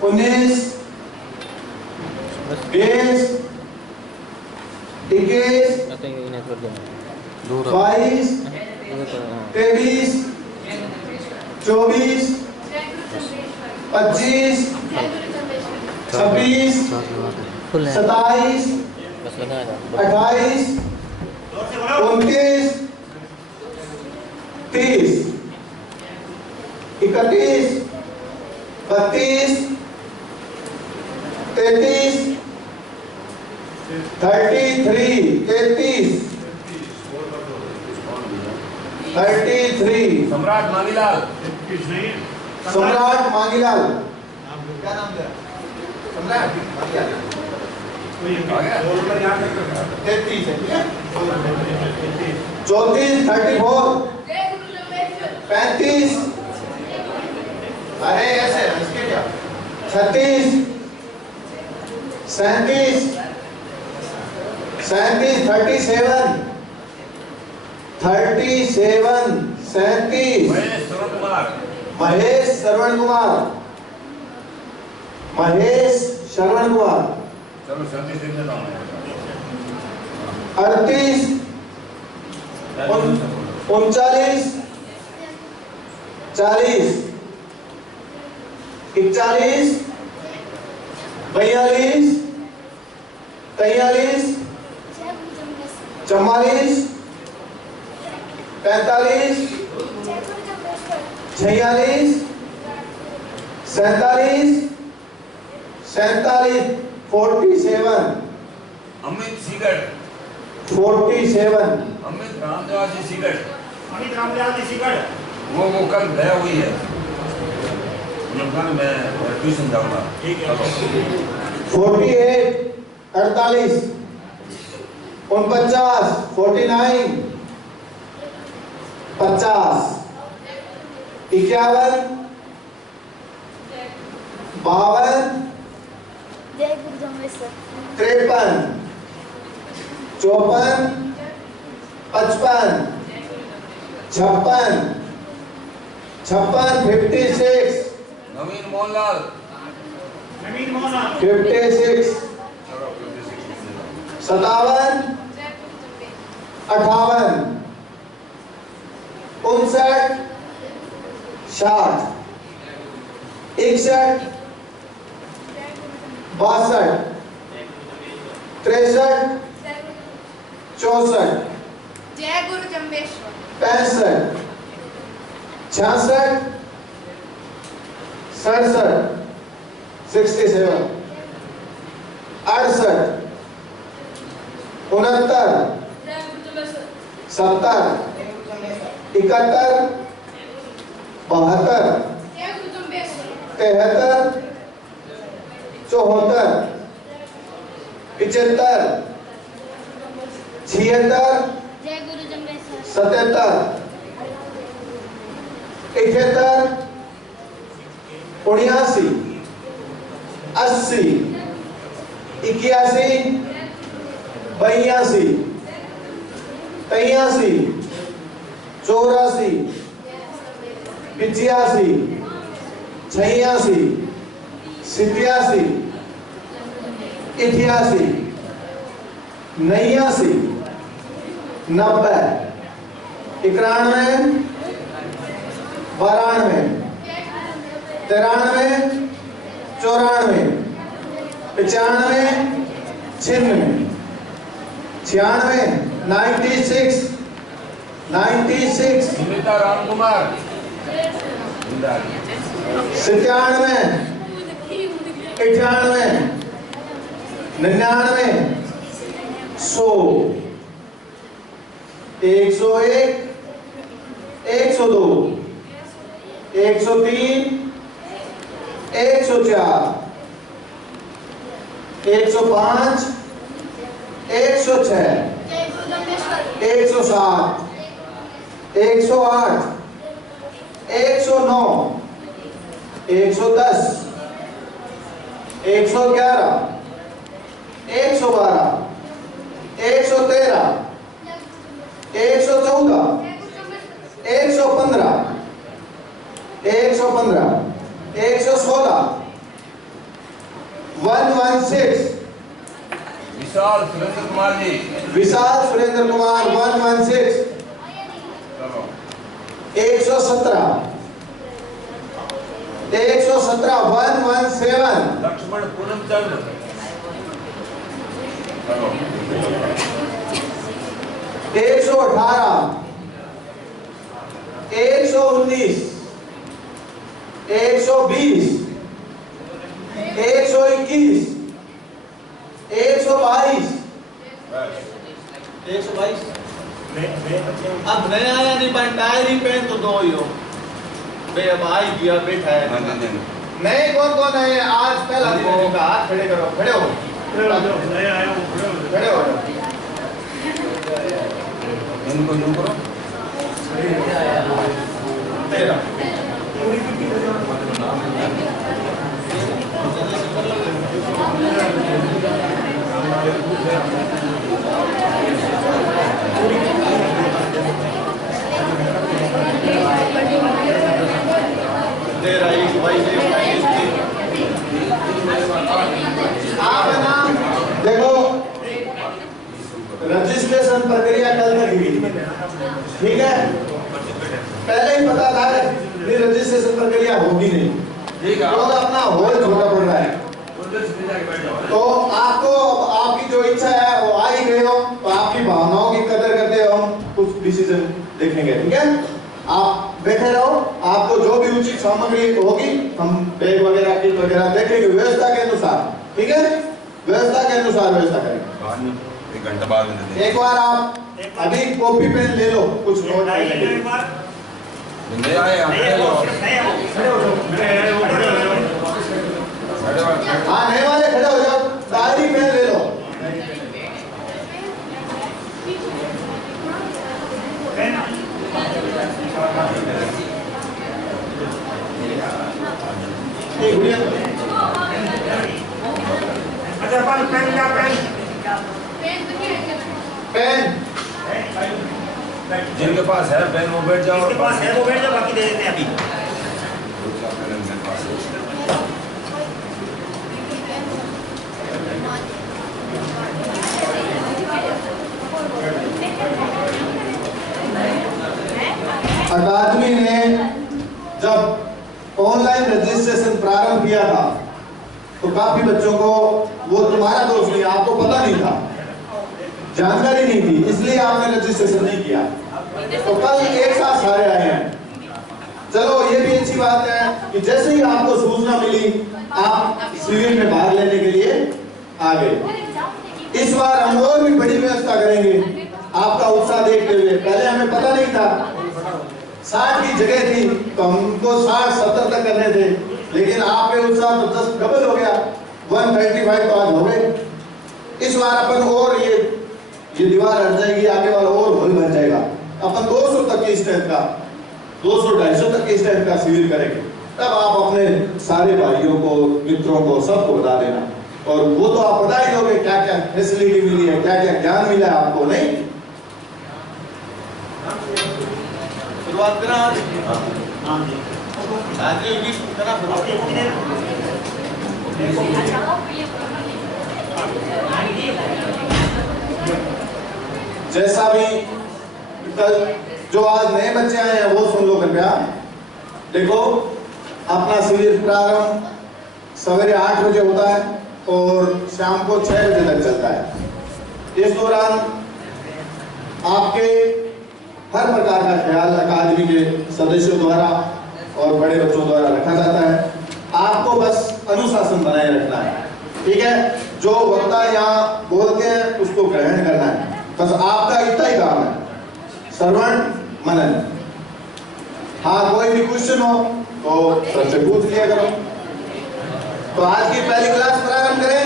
19, 20, 21, 22, 23, 24, 25, 26, 27, 28, 29, 30, 31, 32, 33, 33, 33। सम्राट मांगीलाल। सम्राट मांगीलाल। क्या नाम दिया? सम्राट मांगीलाल। 33 है, ठीक है? 34, 34, 35, अरे ऐसे इसके क्या? 36, 37, 37, 37, 37, 37। महेश श्रवण कुमार। महेश श्रवण कुमार। चलो 37 दिन में 38, 39, 40, 41, 42, 43, 44, 45, 46, 47, 47, 47, अमित सीगड़। 47, अमित रामदेव जी सीगड़। अमित रामदेव जी सीगड़। वो कल गया हुई है। मैं ट्यूशन जाऊंगा। ठीक है। 48, 48, 49, 49, 50, 51, 52, 53, 54, 55, 56, 56, नवीन मोहनलाल। 56, 57, 58, 59, 60, 61, 62, 63, 64, जय गुरु जम्बेश्वर। 65, 66, 67, 67, 68, 69, 70, 71, 72, 73, 74, 75, 76, 77, 78, 79, 80, 81, 82, 83, 84, 85, 86, 87, 88, 89, 90, 91, 92, 93, 94, 95, 96, 96, 96, 96, सुनीता रामकुमार। 97, 98, 99, 100, 101, 102, 103, 104, 105, 106, 107, 108, 109, 110, 111, 112, 113, 114, 115, 116, 116। विशाल सुरेंद्र कुमार जी। विशाल सुरेंद्र कुमार 116। चलो 117। 117 लक्ष्मण पूनम चंद्र। चलो 118। 119। 120। 121। 122। 122। बे बच्चे अब नया आया नहीं पर डायरी पेन तो दो ही हो बे अब आ ही गया बैठा है नहीं नए कौन कौन है आज पहला दिन है जिनका हाथ खड़े करो खड़े हो नए आए वो खड़े हो इनको यूं करो। तेरा तेरा 122 आप है ना देखो रजिस्ट्रेशन प्रक्रिया कल तक हुई, ठीक है। पहले ही पता था कि रजिस्ट्रेशन प्रक्रिया होगी नहीं, ठीक है। क्योंकि अपना हॉल छोटा पड़ रहा है। तो आपको आपकी जो इच्छा है वो आ ही गए हो, तो आपकी भावनाओं की कदर करते हो हम कुछ डिसीजन देखेंगे, ठीक है। आप बैठे रहो, आपको जो भी उचित सामग्री होगी हम बैग वगैरह किट वगैरह देखेंगे व्यवस्था के अनुसार, ठीक है। व्यवस्था के अनुसार व्यवस्था करेंगे। एक घंटा बाद में एक बार आप अभी कॉपी पेन ले लो, कुछ नोट ले एक लो। बार नए आए नए खड़े हो। खड़े हो नए आए वो खड़े हो हाँ नए वाले खड़े हो जाओ, डायरी पेन ले लो। पेन एक गुड़िया अच्छा पर पेन क्या पेन पेन जिनके पास है पेन वो बैठ जाओ। इसके पास है वो बैठ जाओ, बाकी दे देते हैं अभी। मेरे पास है। अकादमी ने जब ऑनलाइन रजिस्ट्रेशन प्रारंभ किया था तो काफी बच्चों को, वो तुम्हारा दोष नहीं, आपको पता नहीं था, जानकारी नहीं थी, इसलिए आपने रजिस्ट्रेशन नहीं किया। तो कल एक साथ सारे आए हैं। चलो ये भी अच्छी बात है कि जैसे ही आपको सूचना मिली आप शिविर में भाग लेने के लिए आ गए। इस बार हम और भी बड़ी व्यवस्था करेंगे आपका उत्साह देखते हुए। पहले हमें पता नहीं था, 60 की जगह थी तो हमको 60-70 तक करने थे, लेकिन आपके उत्साह तो 10 डबल हो गया, 135 तो आज हो गए। इस बार अपन और ये दीवार हट जाएगी, आगे वाला और हॉल बन जाएगा। अपन 200 तक की स्ट्रेंथ का, 200-250 तक की स्ट्रेंथ का शिविर करेंगे। तब आप अपने सारे भाइयों को, मित्रों को, सबको बता देना, और वो तो आप बता ही दोगे क्या क्या फैसिलिटी मिली है, क्या क्या ज्ञान मिला है आपको। नहीं शुरुआत करा आज हाँ जी आज ये करा शुरुआत जैसा भी कल जो आज नए बच्चे आए हैं वो सुन लो कृपया। देखो अपना शिविर प्रारंभ सवेरे 8 बजे होता है और शाम को 6 बजे तक चलता है। इस दौरान आपके हर प्रकार का ख्याल अकादमी के सदस्यों द्वारा और बड़े बच्चों द्वारा रखा जाता है। आपको बस अनुशासन बनाए रखना है, ठीक है। जो वक्ता यहाँ बोलते हैं उसको ग्रहण करना है, बस आपका इतना ही काम है, श्रवण मनन। हाँ कोई भी क्वेश्चन हो तो सबसे पूछ लिया करो। तो आज की पहली क्लास प्रारंभ करें।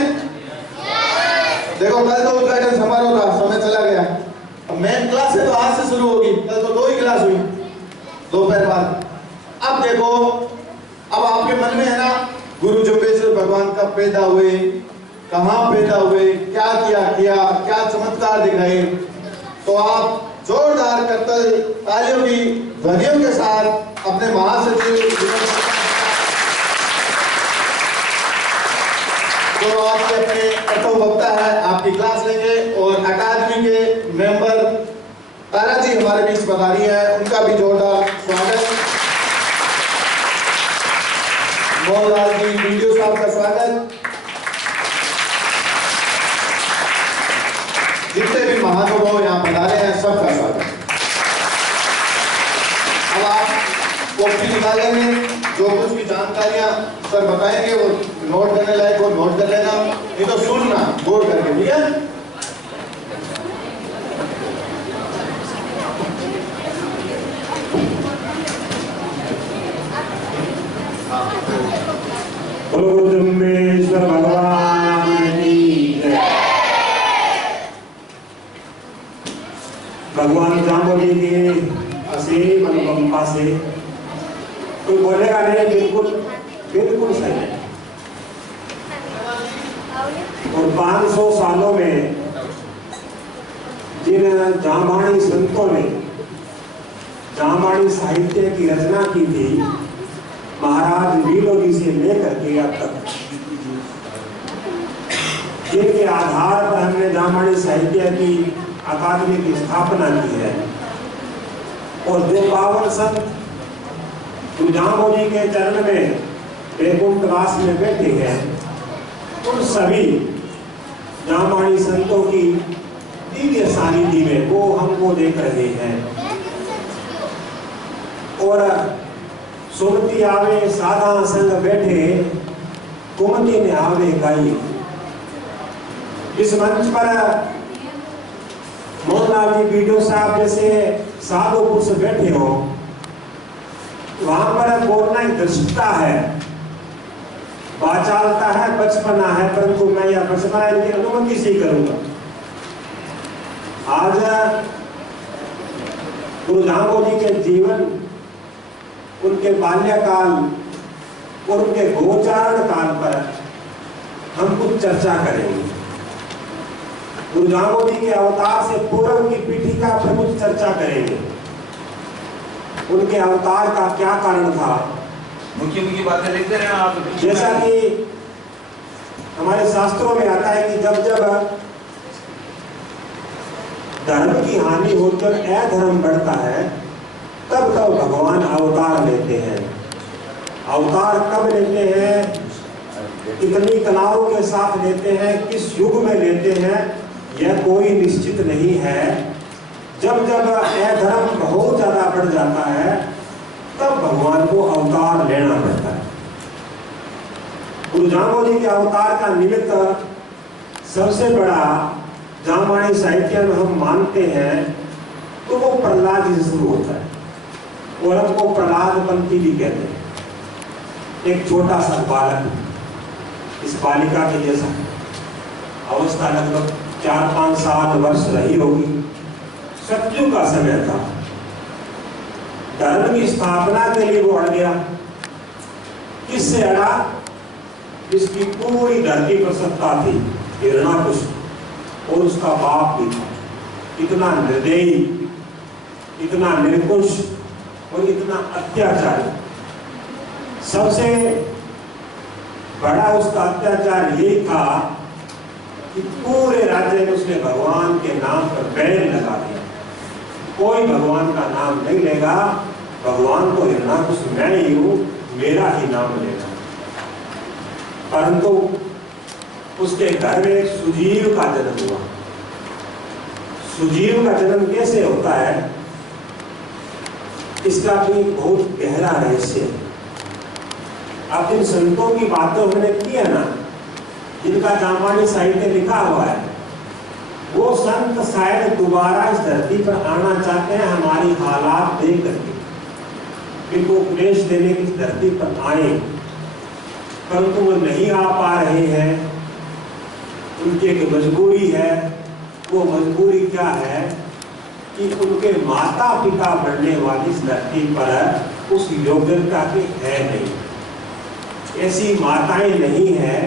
देखो कल तो उद्घाटन समारोह था, समय चला गया। अब मेन क्लास है तो आज से शुरू होगी, कल तो 2 ही क्लास हुई दोपहर बाद। अब देखो, अब आपके मन में है ना, गुरु जम्बेश्वर भगवान कब पैदा हुए, कहाँ पैदा हुए, क्या किया, क्या चमत्कार दिखाए। तो आप जोरदार करतल तालियों की ध्वनियों के साथ अपने महासचिव जो आपके अपने कथो वक्ता है आपकी क्लास लेंगे, और अकादमी के मेंबर तारा जी हमारे बीच पधारी है, उनका भी जोरदार स्वागत। मोहनलाल जी वीडियो साहब का स्वागत। जितने भी महानुभाव यहाँ पधारे हैं सबका स्वागत। अब आप कॉपी निकालेंगे, जो कुछ भी जानकारियां सर बताएंगे वो नोट करने लायक हो नोट कर लेना, नहीं तो सुनना गौर करके, ठीक है? जम्बेश्वर भगवान की जय। भगवान जाम्बोजी के असीम अनुकंपा से कोई बोलेगा नहीं, बिल्कुल बिल्कुल सही है। और 500 सालों में जिन जामवाणी संतों ने जामवाणी साहित्य की रचना की थी, महाराज लीलोजी से लेकर के अब तक, जिनके आधार पर हमने जामवाणी साहित्य की अकादमी की स्थापना की है, और जो पावन संत जाम्बोजी के चरण में वैकुंठवास में बैठे हैं, उन सभी जामवाणी संतों की दिव्य सानिध्य में वो हमको देख रहे हैं। और सुमति आवे साधा संग बैठे, कुमति ने आवे गाई। इस मंच पर मोहनलाल जी वीडियो साहब जैसे साधु पुरुष बैठे हो, वहां पर बोलना एक दृष्टता है, वाचालता है, बचपना है, परंतु मैं यह बचपना इनकी अनुमति से ही करूंगा। आज गुरु जाम्बोजी के जीवन, उनके बाल्यकाल और उनके गोचारण काल पर हम कुछ चर्चा करेंगे। गुरु जाम्बोजी के अवतार से पूर्व की पीठिका पर कुछ चर्चा करेंगे। उनके अवतार का क्या कारण था, मुख्य मुख्य बातें लिखते रहना आप। जैसा कि हमारे शास्त्रों में आता है कि जब जब धर्म की हानि होकर अधर्म बढ़ता है, तब तब भगवान अवतार लेते हैं। अवतार कब लेते हैं, कितनी कलाओं के साथ लेते हैं, किस युग में लेते हैं, यह कोई निश्चित नहीं है। जब जब अधर्म बहुत ज्यादा बढ़ जाता है, तब भगवान को अवतार लेना पड़ता है। गुरु जाम्बोजी के अवतार का निमित्त सबसे बड़ा जामवाणी साहित्य में हम मानते हैं तो वो प्रहलाद जी से शुरू होता है, और हमको प्रहलाद पंथी भी कहते हैं। एक छोटा सा बालक, इस बालिका के जैसा अवस्था, लगभग 4-5 साल वर्ष रही होगी। सत्युग का समय था, धर्म की स्थापना के लिए वो अड़ गया। किससे अड़ा? जिसकी पूरी धरती पर सत्ता थी, हिरण्याकुश, और उसका बाप भी था। इतना निर्दयी, इतना निरंकुश और इतना अत्याचारी। सबसे बड़ा उसका अत्याचार यही था कि पूरे राज्य में उसने भगवान के नाम पर बैन लगा दिया। कोई भगवान का नाम नहीं लेगा, भगवान को हिरण्याकुश मैं ही हूं, मेरा ही नाम लेगा। परंतु उसके घर में एक सुजीव का जन्म हुआ। सुजीव का जन्म कैसे होता है, इसका भी बहुत गहरा रहस्य है। अब इन संतों की बातें हमने की है ना, जिनका जामवाणी साहित्य लिखा हुआ है, वो संत शायद दोबारा इस धरती पर आना चाहते हैं, हमारी हालात देख करके इनको उपदेश देने की धरती पर आए, परंतु वो नहीं आ पा रहे हैं। उनकी एक मजबूरी है। वो मजबूरी क्या है कि उनके माता पिता बनने वाली इस धरती पर उस योग्यता की है नहीं। ऐसी माताएं नहीं है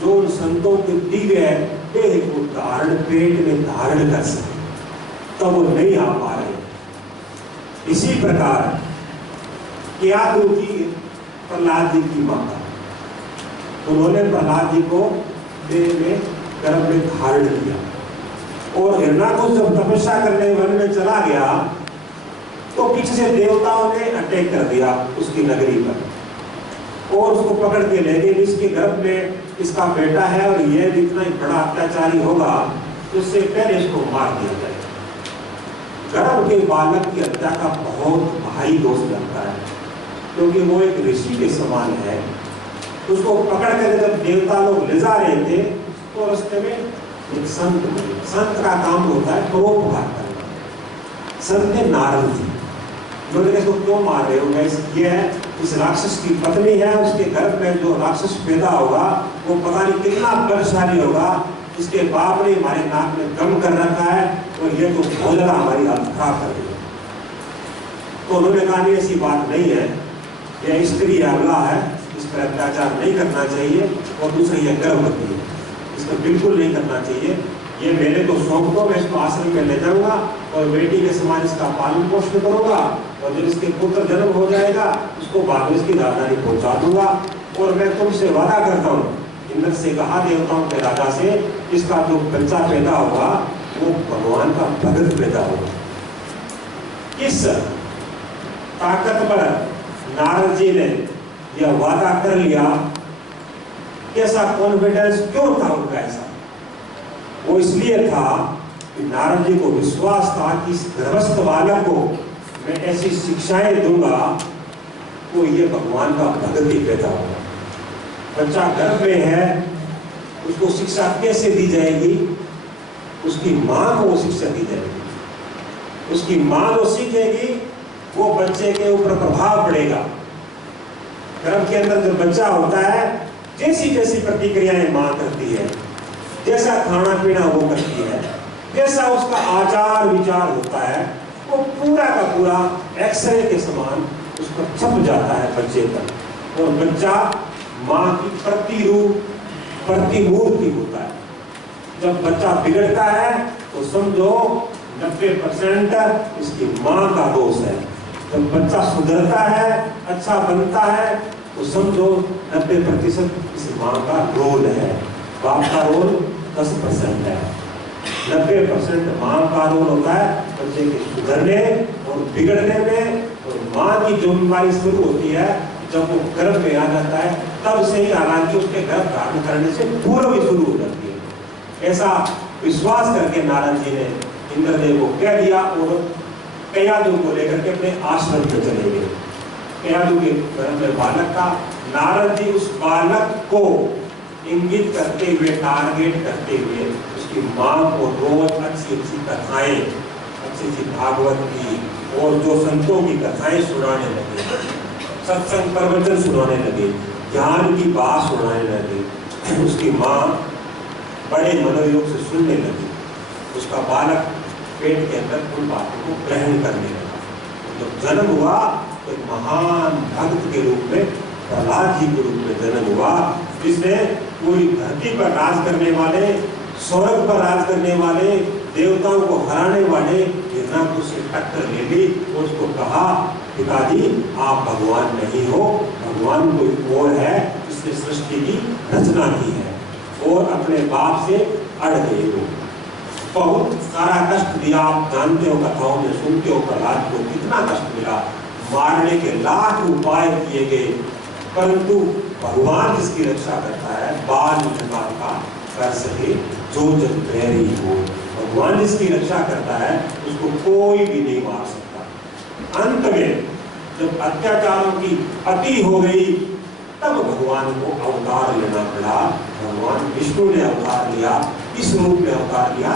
जो उन संतों के दिव्य देह को धारण, पेट में धारण कर सके, तब वो नहीं आ पा रहे। इसी प्रकार कियादू की प्रहलाद जी की माता, उन्होंने प्रहलाद जी को देह में गर्भ में धारण किया। और हिरण्याकुश जब तपस्या करने वन में चला गया तो पीछे से देवताओं ने अटैक कर दिया उसकी नगरी पर और उसको पकड़ के ले गए। इसके गर्भ में इसका बेटा है और यह इतना ही बड़ा अत्याचारी होगा तो उससे पहले इसको मार दिया जाए। गर्भ के बालक की हत्या का बहुत भारी दोष लगता है क्योंकि वो एक ऋषि के समान है। उसको पकड़ कर जब देवता लोग ले जा रहे थे तो रास्ते में एक संत का काम होता है परोपकार करना। संत ने नारद जी बोले इसको क्यों मार रहे हो? ये इस राक्षस की पत्नी है, उसके गर्भ में जो राक्षस पैदा होगा वो पता नहीं कितना बलशाली होगा। इसके बाप ने हमारे नाक में गम कर रखा है और ये तो बहुत ज्यादा हमारी हालत खराब कर दी। तो उन्होंने कहा नहीं ऐसी बात नहीं है, यह स्त्री अबला है, इस पर अत्याचार नहीं करना चाहिए और दूसरी यह गर्भवती है, इसको बिल्कुल नहीं करना चाहिए। ये मेरे को सौंप दो, मैं इसको आश्रम में ले जाऊंगा और बेटी के समान इसका पालन पोषण करूंगा और जब इसके पुत्र जन्म हो जाएगा उसको बाद में इसकी राजधानी पहुंचा दूंगा। और मैं तुमसे वादा करता हूँ, इंद्र से कहा देवताओं के राजा से, इसका जो बच्चा पैदा होगा वो भगवान का भगत पैदा होगा। किस ताकत पर नारद जी ने यह वादा कर लिया? कैसा कॉन्फिडेंस क्यों था उनका? ऐसा वो इसलिए था कि नारद जी को विश्वास था कि इस गर्भस्थ बालक को मैं ऐसी शिक्षाएं दूंगा वो ये भगवान का भगत ही पैदा होगा। बच्चा गर्भ में है, उसको शिक्षा कैसे दी जाएगी? उसकी मां को वो शिक्षा दी जाएगी। उसकी मां जो सीखेगी वो बच्चे के ऊपर प्रभाव पड़ेगा। गर्भ के अंदर जो बच्चा होता है जैसी जैसी प्रतिक्रियाएं मां करती है, जैसा खाना पीना वो करती है, जैसा उसका आचार विचार होता है, वो पूरा का पूरा एक्सरे के समान उसका छप जाता है बच्चे पर। और बच्चा मां की प्रतिमूर्ति होता है। जब बच्चा बिगड़ता है तो समझो 90% इसकी मां का दोष है। जब बच्चा सुधरता है, अच्छा बनता है तो समझो 90% इस मां का रोल है। बाप का रोल 10% है, 90% मां का रोल होता है बच्चे के सुधरने और बिगड़ने में। और मां की जिम्मेदारी शुरू होती है जब वो गर्भ में आ जाता है, तब से ही हालांकि उसके गर्भ धारण करने से पूर्व ही शुरू हो जाती है। ऐसा विश्वास करके नारद जी ने इंद्रदेव को कह दिया और कयादु को लेकर के अपने आश्रम में चले गए। कयादु के गर्भ में बालक था। नारद जी उस बालक को इंगित करते हुए, टारगेट करते हुए उसकी मां को रोज अच्छी अच्छी कथाएं, अच्छी अच्छी भागवत की और जो संतों की कथाएं सुनाने लगे, सत्संग प्रवचन सुनाने लगे, ज्ञान की बात सुनाने लगे। उसकी मां बड़े मनोयोग से सुनने लगी। उसका बालक पेट के अंदर उन बातों को ग्रहण करने लगा। जब जन्म हुआ तो महान भक्त के रूप में, प्रहलाद जी के रूप में जन्म हुआ, जिसने पूरी धरती पर राज करने वाले, स्वर्ग पर राज करने वाले, देवताओं को हराने वाले हिरण्याकुश से टक्कर ले ली। उसको कहा, पिताजी आप भगवान नहीं हो, भगवान कोई और है जिसने सृष्टि की रचना की है। और अपने बाप से अड़ गए हो। बहुत सारा कष्ट दिया, आप जानते हो, कथाओं में सुनते हो प्रहलाद को कितना कष्ट मिला। मारने के लाख उपाय किए गए, परंतु भगवान जिसकी रक्षा करता है, बाल विवाह का कर सके जो जन बैरी हो। भगवान जिसकी रक्षा करता है उसको कोई भी नहीं मार सकता। अंत में जब अत्याचारों की अति हो गई तब भगवान को अवतार लेना पड़ा। भगवान विष्णु ने अवतार लिया। इस रूप में अवतार लिया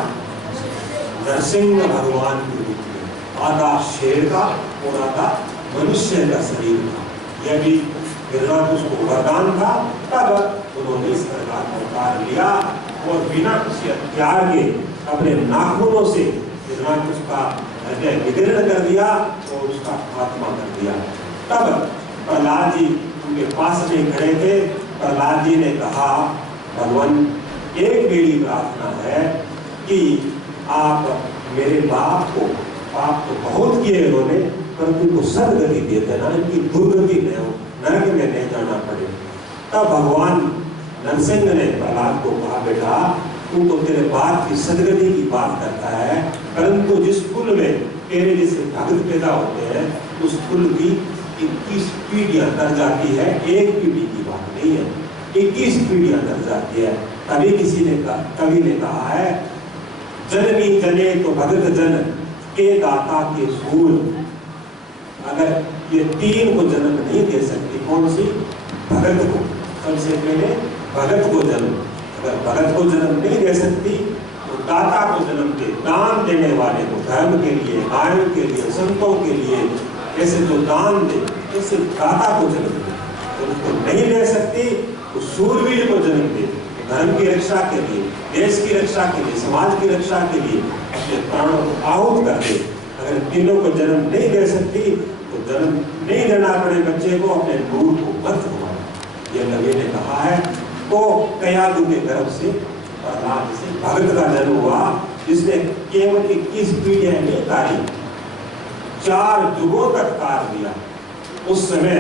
नरसिंह भगवान के रूप में। आधा शेर का और आधा मनुष्य का शरीर था। यह भी हिरण्याकुश को वरदान था। तब उन्होंने इस प्रकार का अवतार लिया और बिना किसी हथियार के अपने नाखूनों से हिरण्याकुश का हृदय विदीर्ण कर दिया और उसका खात्मा कर दिया। तब प्रहलाद जी उनके पास में खड़े थे। प्रहलाद जी ने कहा, भगवान एक मेरी प्रार्थना है कि आप मेरे बाप को, पाप तो बहुत किए इन्होंने, परंतु उनको सदगति दे देना, इनकी दुर्गति न हो, नरक में नहीं जाना पड़े। तब भगवान नरसिंह ने प्रहलाद को कहा, बेटा तू तो तेरे बाप की सदगति की बात करता है, परंतु जिस कुल में तेरे जैसे भक्त पैदा होते हैं उस कुल की 21 पीढ़ियां तर जाती है, एक पीढ़ी की बात नहीं है, 21 पीढ़ियां तर जाती है। तभी किसी ने कवि ने कहा है, जननी जने तो भगत जन के दाता के फूल। अगर ये 3 को जन्म नहीं दे सकती, कौन सी? भगत को। सबसे पहले भगत को जन्म, अगर भगत को जन्म नहीं दे सकती तो दाता को जन्म दे, दान देने वाले को, धर्म के लिए, गायों के लिए, संतों के लिए, ऐसे जो दान दे, ऐसे दाता को जन्म दे। तो उसको नहीं दे सकती तो सूरवीर को जन्म दे, धर्म की रक्षा के लिए, देश की रक्षा के लिए, समाज की रक्षा के लिए अपने प्राणों को आहूत कर दे। अगर तीनों को जन्म नहीं दे सकती तो जन्म नहीं देना पड़े बच्चे को, अपने नूर को मत घुमाए। ये नबी ने कहा है। तो कयादू के गर्भ से प्रहलाद से भगत का जन्म हुआ, जिसने केवल 21 पीढ़ियां नहीं तारी, 4 युगों तक तार दिया। उस समय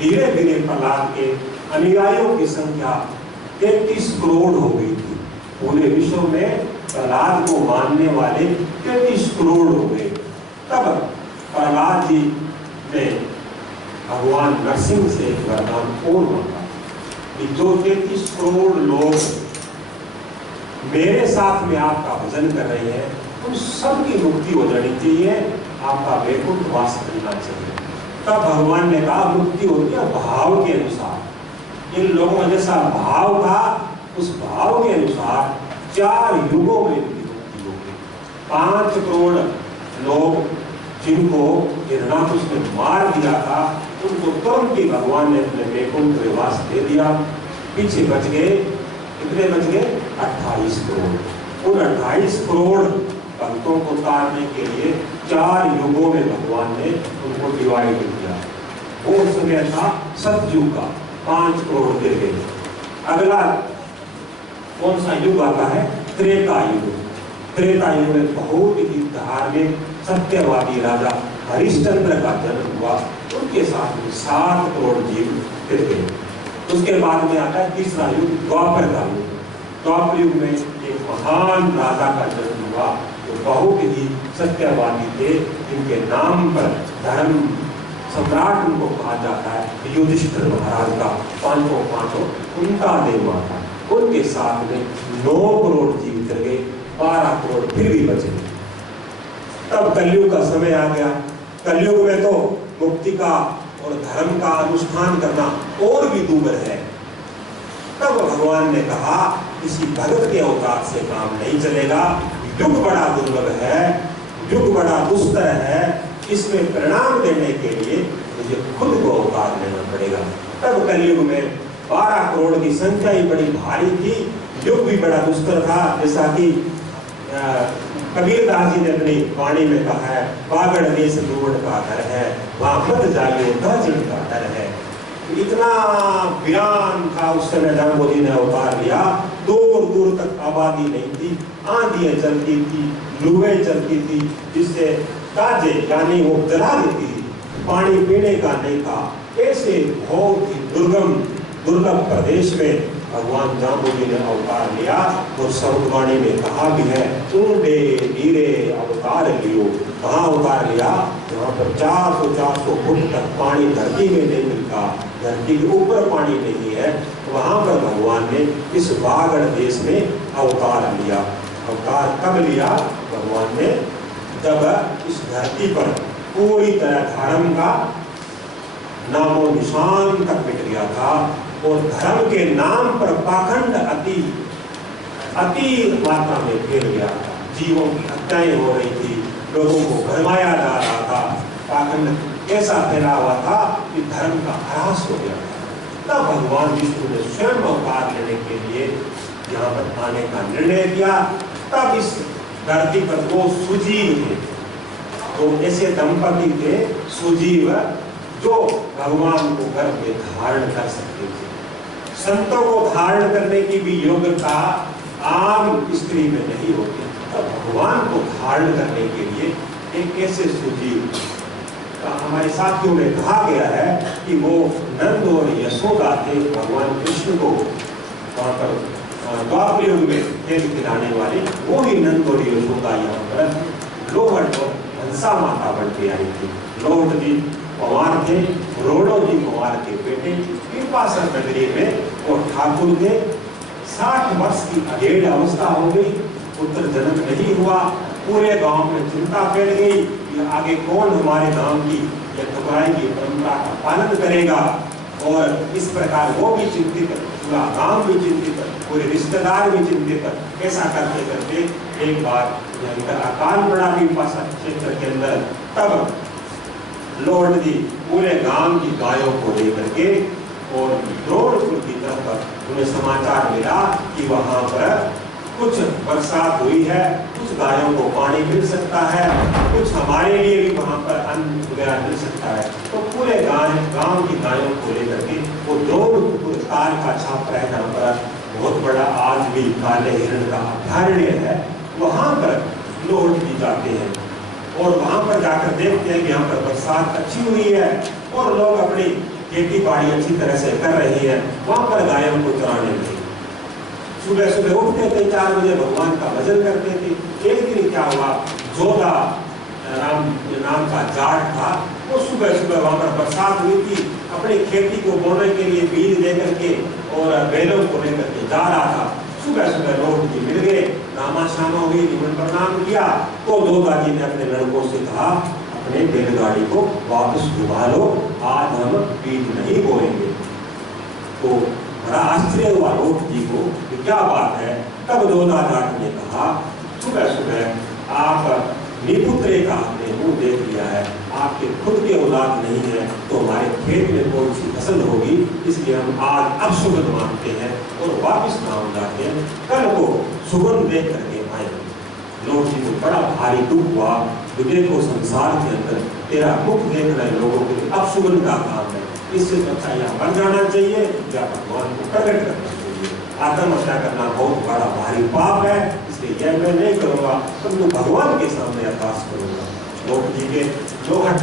धीरे धीरे प्रहलाद के अनुयायियों की संख्या 33 करोड़ हो गई थी। पूरे विश्व में प्रहलाद को मानने वाले 33 करोड़ हो गए। तब प्रहलाद जी ने भगवान नरसिंह से वरदान और मांगा कि जो 33 करोड़ लोग मेरे साथ में आपका भजन कर रहे हैं, उन सबकी मुक्ति हो जानी चाहिए, आपका वैकुंठ वास करना चाहिए। तब भगवान ने कहा, मुक्ति होती है भाव के अनुसार। इन लोगों का जैसा भाव था, उस भाव के अनुसार 4 युगों में इनकी मुक्ति होगी। 5 करोड़ लोग जिनको हिरणाकुश ने मार दिया था, उनको तुरंत ही भगवान ने अपने वैकुंठ निवास दे दिया। पीछे बच गए, कितने बच गए? 28 करोड़। उन 28 करोड़ भक्तों को तारने के लिए 4 युगों में भगवान ने उनको डिवाइड किया। वो समय था सतयुग का, 5 करोड़ गिर गए। अगला कौन सा युग आता है? त्रेता युग। त्रेता युग में बहुत ही धार्मिक सत्यवादी राजा हरिश्चंद्र का जन्म हुआ। उनके साथ में 7 करोड़ जीव गिर गए। उसके बाद में आता है तीसरा युग, द्वापर का युग। द्वापर युग में एक महान राजा का जन्म हुआ, जो बहुत ही सत्यवादी थे, जिनके नाम पर धर्म सम्राट उनको कहा जाता है, युधिष्ठिर महाराज का पांचों उनका देव था। उनके साथ में 9 करोड़ जीव गिर गए, 12 करोड़ फिर भी बचे। तब कलयुग का समय आ गया। कलयुग में तो मुक्ति का और धर्म का अनुष्ठान करना और भी दूभर है। तब भगवान ने कहा, किसी भगत के अवतार से काम नहीं चलेगा, युग बड़ा दुर्लभ है, युग बड़ा दुस्तर है, इसमें परिणाम देने के लिए मुझे खुद को अवतार लेना पड़ेगा। तब कलयुग में 12 करोड़ की संख्या ही बड़ी भारी थी, युग भी बड़ा दुस्तर था। जैसा कि कबीरदास जी ने अपनी वाणी में कहा है, बागड़ देश दूर का घर है, वहां मत जाइयो दाजिन का डर है। इतना वीरान था उस समय जब मोदी ने अवतार लिया। दूर दूर तक आबादी नहीं थी, आंधियां चलती थी, लुएं चलती थी, जिससे ताजे यानी वो जला देती थी, पानी पीने का नहीं था। ऐसे बहुत ही दुर्लभ प्रदेश में भगवान जाम्बुजी ने अवतार लिया। और सर्ववाणी में कहा भी है, ऊंडे नीरे अवतार लियो। कहाँ अवतार लिया? जहाँ पर 400 फुट तक पानी धरती में नहीं मिलता, धरती के ऊपर पानी नहीं है, वहां पर भगवान ने इस बागड़ देश में अवतार लिया। अवतार कब लिया भगवान ने? जब इस धरती पर पूरी तरह धर्म का नामो निशान तक मिट गया था और धर्म के नाम पर पाखंड अति मात्रा में फैल गया था। जीवों की हत्याएं हो रही थी, लोगों को भरमाया जा रहा था, पाखंड ऐसा फैला हुआ था कि धर्म का ह्रास हो गया था। तब भगवान विष्णु ने स्वयं अवतार लेने के लिए यहाँ पर आने का निर्णय किया। तब इस धरती पर 2 सुजीव थे, तो ऐसे दंपति थे सुजीव, जो भगवान को गर्भ में धारण कर सकते थे। संतों को धारण करने की भी योग्यता आम स्त्री में नहीं होती। तो भगवान को धारण करने के लिए एक ऐसे सुजीव हमारे साथियों में कहा गया है कि वो नंद और यशोदा थे भगवान कृष्ण को वहाँ पर द्वापर युग में खेल खिलाने वाले वो ही नंद और यशोदा यहाँ पर लोहट और हंसा माता बन के आई थी। लोहट जी कुंवार थे, रोड़ो जी कुंवार के बेटे, कृपासर नगरी में वो ठाकुर थे। 60 वर्ष की अधेड़ अवस्था हो गई, पुत्र जन्म नहीं हुआ। पूरे गांव में चिंता फैल गई कि आगे कौन हमारे गांव की या ठकुराई की परंपरा का पालन करेगा। और इस प्रकार वो भी चिंतित, पूरा गांव भी चिंतित, पूरे रिश्तेदार भी चिंतित। ऐसा करते करते एक बार अकाल पड़ा कृपासर क्षेत्र के अंदर। तब लोहट जी पूरे गांव की गायों को लेकर के और द्रोणपुर की तरफ उन्हें समाचार मिला कि वहां पर कुछ बरसात हुई है, कुछ गायों को पानी मिल सकता है, कुछ हमारे लिए भी वहां पर अन्न वगैरह मिल सकता है। तो पूरे गांव की गायों को लेकर के वो द्रोणपुर काल का छाप है, जहाँ पर बहुत बड़ा आज भी काले हिरण का अभयारण्य है, वहां पर लोहट जी जाते हैं। और वहां पर जाकर देखते हैं कि यहाँ पर बरसात अच्छी हुई है और लोग अपनी खेती बाड़ी अच्छी तरह से कर रहे हैं। वहां पर गायों को चराने लगे। सुबह सुबह उठते थे, 4 बजे भगवान का भजन करते थे। एक दिन क्या हुआ, जोधा नाम का जाट था, वो सुबह सुबह वहां पर बरसात हुई थी, अपनी खेती को बोने के लिए बीज लेकर के और बैलों को लेकर के जा रहा था। सुबह सुबह लोग जी मिल गए, रामा श्यामा हुई, निमन प्रणाम किया। तो जोधा जी ने अपने लड़कों से कहा, अपने बैलगाड़ी को वापस घुमा लो, आज हम बीज नहीं बोएंगे। तो बड़ा आश्चर्य हुआ लोग जी को, क्या बात है। तब जोधा जाट ने कहा, सुबह सुबह आप निपुत्रे का आपने मुंह देख लिया है, आपके खुद के औलाद नहीं है, तो हमारे खेत में कौन सी फसल होगी, इसलिए हम आज अपशुगन मानते हैं और वापस गाँव जाते हैं, कल को सुगन देख करके आएंगे। लोग जी को बड़ा भारी दुख हुआ, देखो संसार के अंदर तेरा मुख देख रहे लोगों के लिए अपशुगन का काम है, इससे अच्छा या मर जाना चाहिए या भगवान को प्रकट करना चाहिए। आत्महत्या करना बहुत बड़ा भारी पाप है, इसलिए यह मैं नहीं करूंगा, परंतु भगवान के सामने अरदास करूंगा। लोग जी के लोहट,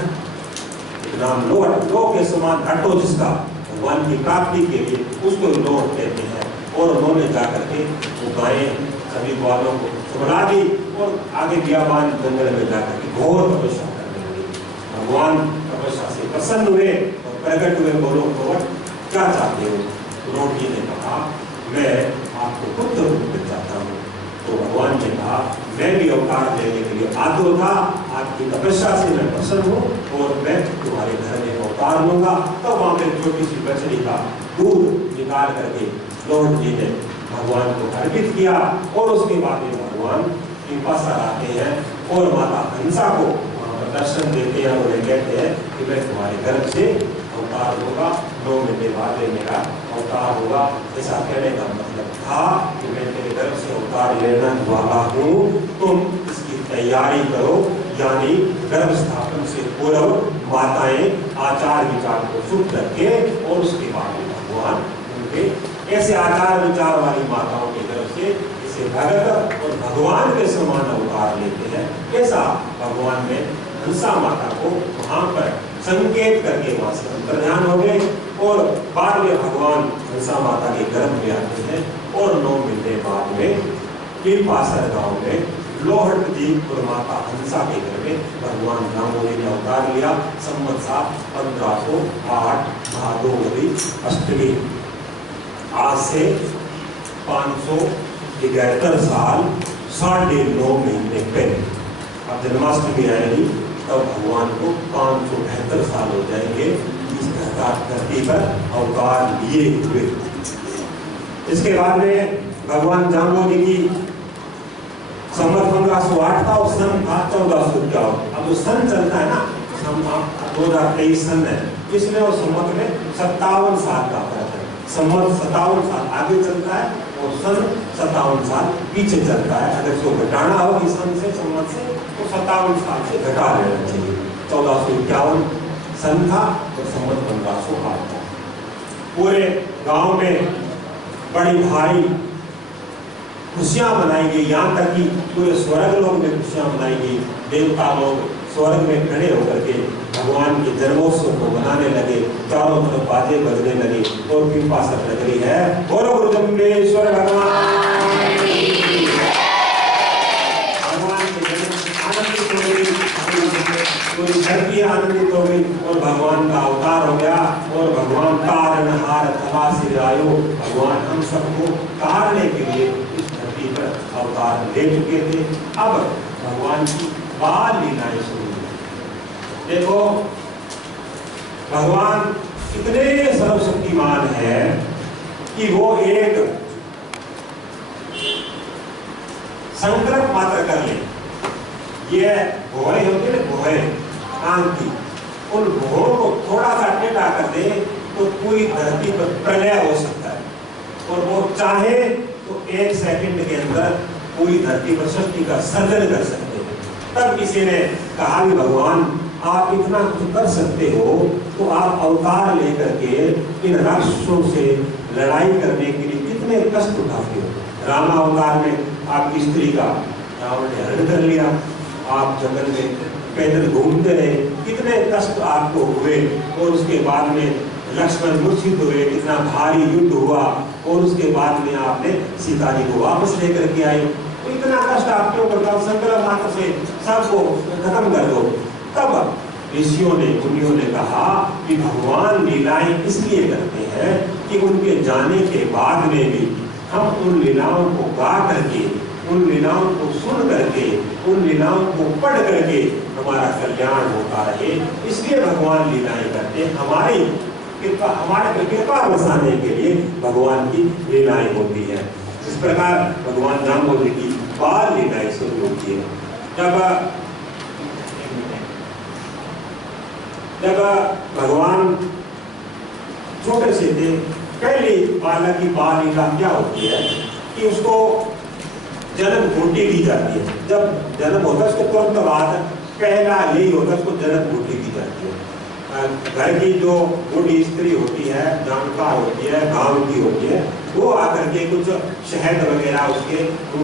नाम लोहट, लोह के समान हटो जिसका भगवान की प्राप्ति के लिए, उसको लोहट कहते हैं। और उन्होंने जाकर के वो गायें सभी ग्वालों को सुबला दी और आगे बियाबान जंगल में जाकर के घोर तपस्या करने लगे। भगवान तपस्या से प्रसन्न हुए और प्रकट हुए, बोलो लोहट क्या चाहते हो। लोहट जी ने कहा, मैं आपको पुत्र रूप में चाहता हूँ। तो भगवान ने कहा, मैं भी अवतार लेने के लिए आतुर था, आपकी तपस्या से मैं प्रसन्न हूँ और मैं तुम्हारे घर में अवतार लूंगा। तो वहां पे छोटी सी बछड़ी का दूध निकाल करके लोहट जी ने भगवान को अर्पित किया। और उसके बाद में भगवान कृपासर आते हैं और माता हंसा को दर्शन देते हैं और कहते हैं कि मैं तुम्हारे गर्भ से अवतार होगा, 9 महीने बाद मेरा अवतार होगा। ऐसा कहने का मतलब था कि मैं तेरे गर्भ से अवतार लेना वाला हूँ, तुम इसकी तैयारी करो। यानी गर्भ स्थापन से पूर्व माताएं आचार विचार को शुद्ध करके और उसके बाद भगवान उनके ऐसे आचार विचार वाली माताओं के गर्भ से इसे भगत और भगवान के समान अवतार लेते हैं। ऐसा भगवान ने हंसा माता को वहां पर संकेत करके वहां से अंतर्ध्यान हो गए और बाद में भगवान हंसा माता के गर्भ में आते हैं। और 9 महीने बाद में कृपासर गांव में लोहट जी और माता हंसा के घर में भगवान जाम्बोजी ने अवतार लिया। संवत 1508 भादोरी अष्टमी, आज से 571 साल 9.5 महीने पहले। अब जन्माष्टमी आएगी तब भगवान को 572 साल हो जाएंगे इस धरती पर अवतार लिए हुए। इसके बाद में भगवान जाम्बोजी की संवत 1508 था और सन था 1451। अब जो सन चलता है ना, 2023 सन है, इसमें और संवत में 57 साल का फर्क है। संवत 57 साल आगे चलता है और सन 57 साल पीछे चलता है। अगर इसको घटाना हो इस सन से संवत से तो 57 साल से घटा लेना चाहिए। 1451 सन था और संवत 1508 था। पूरे गांव में बड़ी भारी खुशियां मनाई गई, यहाँ तक कि पूरे स्वर्ग लोक में खुशियां मनाई गई। देवता लोग स्वर्ग में खड़े होकर के भगवान के जन्मोत्सव को मनाने लगे, चारों तरफ बाजे बजने लगे और कृपा सब नगरी है। बोलो गुरु जम्बेश्वर भगवान के जन्म आनंदित हो गई, पूरी धरती आनंदित हो गई और भगवान का अवतार हो गया। और भगवान तारनहार थला सिर आयो, भगवान हम सबको तारने के लिए इस धरती पर अवतार ले चुके थे। अब भगवान की बाल लीलाएं शुरू। देखो भगवान इतने सर्वशक्तिमान है कि वो एक संकल्प मात्र कर ले, ये भोए होते ना, भोए आंख की, उन भोरों को थोड़ा सा टेढ़ा कर दे तो पूरी धरती पर प्रलय हो सकता है। और वो चाहे तो 1 सेकंड के अंदर पूरी धरती पर सृष्टि का सर्जन कर सकते हैं। तब किसी ने कहा भी भगवान आप इतना कुछ कर सकते हो तो आप अवतार लेकर के इन राक्षसों से लड़ाई करने के लिए कितने कष्ट उठाते हो। राम अवतार में आपकी स्त्री का रावण ने हरण कर लिया, आप जंगल में पैदल घूमते रहे, कितने कष्ट आपको हुए। और उसके बाद में लक्ष्मण मूर्छित हुए, कितना भारी युद्ध हुआ और उसके बाद में आपने सीता जी को वापस लेकर के आए। तो इतना कष्ट आप क्यों करते हो, संकल्प मात्र से सबको खत्म कर दो। तब ऋषियों ने मुनियों ने कहा कि भगवान लीलाएं इसलिए करते हैं कि उनके जाने के बाद में भी हम उन लीलाओं को गा करके, उन लीलाओं को सुन करके, उन लीलाओं को पढ़ करके हमारा कल्याण होता रहे। इसलिए भगवान लीलाएं करते हैं, हमारे पर कृपा बरसाने के लिए भगवान की लीलाएं होती है। इस प्रकार भगवान दामोदर की बाल लीलाएं शुरू होती है। जब भगवान छोटे से थे, पहली बालक की बाल लीला क्या होती है कि उसको जन्म घोटी दी जाती है। जब जन्म होता है उसके तुरंत बाद पहला यही होता है, उसको जन्म घोटी दी जाती है। घर की जो बूढ़ी स्त्री होती है, जानकार होती है, गांव की होती है, वो आकर के कुछ शहद वगैरह उसके